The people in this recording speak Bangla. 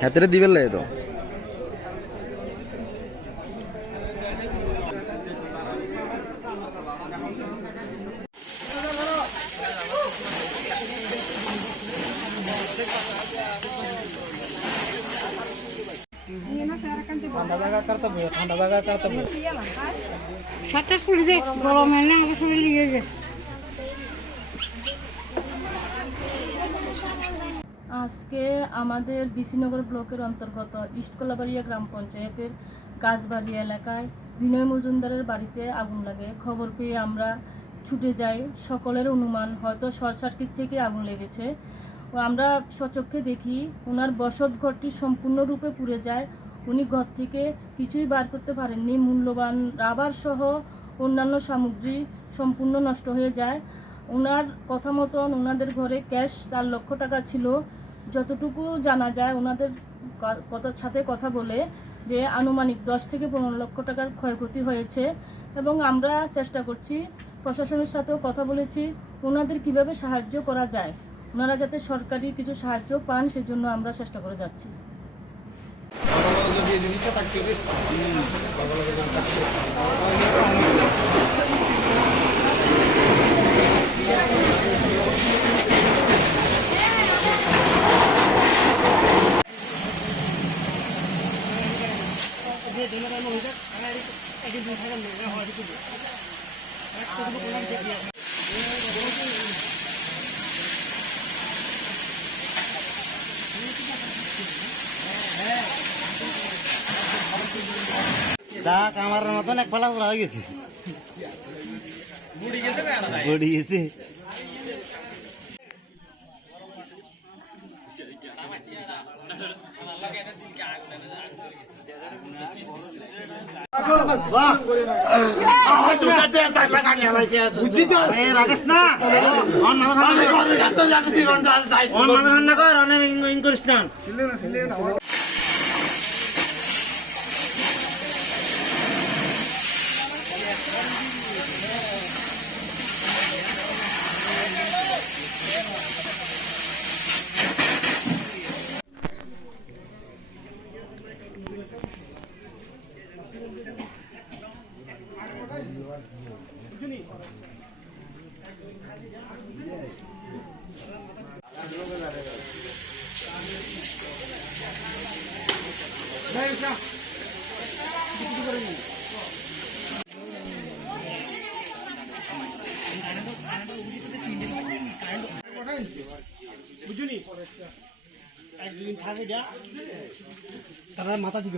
হাতেরে দিবেন লাগে তো। সাতটা খুলে দে গরমে না আমাকে শরীর নিয়ে যে আজকে আমাদের বিশিনগর ব্লকের অন্তর্গত ইস্টকলাবাড়িয়া গ্রাম পঞ্চায়েতের গাছবাড়ি এলাকায় বিনয় মজুমদারের বাড়িতে আগুন লাগে। খবর পেয়ে আমরা ছুটে যাই। সকলের অনুমান হয়তো শর্ট সার্কিট থেকে আগুন লেগেছে। ও আমরা সচক্ষে দেখি ওনার বসত ঘরটি সম্পূর্ণরূপে পুড়ে যায়। উনি ঘর থেকে কিছুই বার করতে পারেননি। মূল্যবান রাবার সহ অন্যান্য সামগ্রী সম্পূর্ণ নষ্ট হয়ে যায়। ওনার কথা মতন ওনাদের ঘরে ক্যাশ চার লক্ষ টাকা ছিল। যতটুকু জানা যায় ওনাদের কথার সাথে কথা বলে যে আনুমানিক দশ থেকে পনেরো লক্ষ টাকার ক্ষয়ক্ষতি হয়েছে এবং আমরা চেষ্টা করছি, প্রশাসনের সাথেও কথা বলেছি, ওনাদের কীভাবে সাহায্য করা যায়, ওনারা যাতে সরকারি কিছু সাহায্য পান সেজন্য আমরা চেষ্টা করে যাচ্ছি। ডাক আমার মতন এক পালা পুরা হয়ে গেছে। বড়ি গেছে ঠান্ডা কর অনেক ইং করিস না বুঝুনি একদিন থাকে যা তারা মাথা দিল